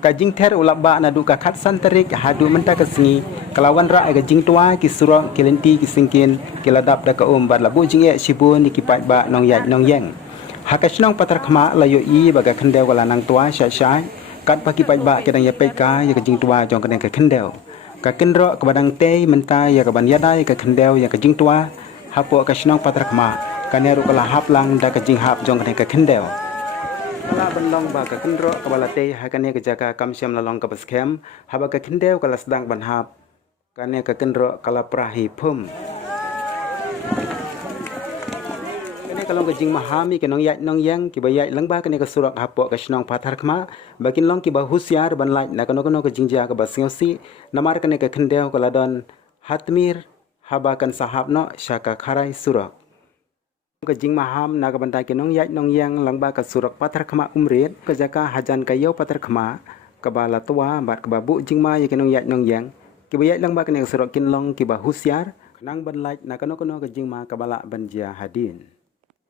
Kajing ter ulak ba nadu ka khat santarik hadu menta kesengi kelawan ra kajing tua ki sura kilenti ki singkin kiladap da ka bad labu jing ye sibun ni kipat ba nong yai nong yang hakasnong patar khma layo i baga khendeu kala nang tua sha sha kat pa kipat ba kedang ya peka ya kajing tua jong kedang ka khendeu ka kenro ka badang te menta ya ka ban yadai ka khendeu ya kajing tua hapo kasnong patar khma kaneru kala haplang da kajing hap jong kedang ka khendeu kala banlong ba ka kendro kabala te hakane ka jaka kamsiam lalong ka baskem haba ka kindeu kala sedang banhap kane ka kendro kala prahi phum kane kalong ka jing mahami ke nong yai nong yang ki bayai lang ba kane ka surak hapo ka snong pathar khma bakin long ki ba husiar ban lai na kono kono ka jingja ka basngsi namar kane ka kindeu kala don hatmir haba kan sahab no shaka kharai surak ka jing maham na ka bantai ke nong yai nong yang lang ba ka surak pathar khma umret ka jaka hajan ka yo pathar khma ka bala tua bat ka babu jing ma ye ke nong yai nong yang ki ba yai lang ba ka ne surak kin long ki ba husiar nang ban lai na kono kono ka jing ma ka bala ban jia hadin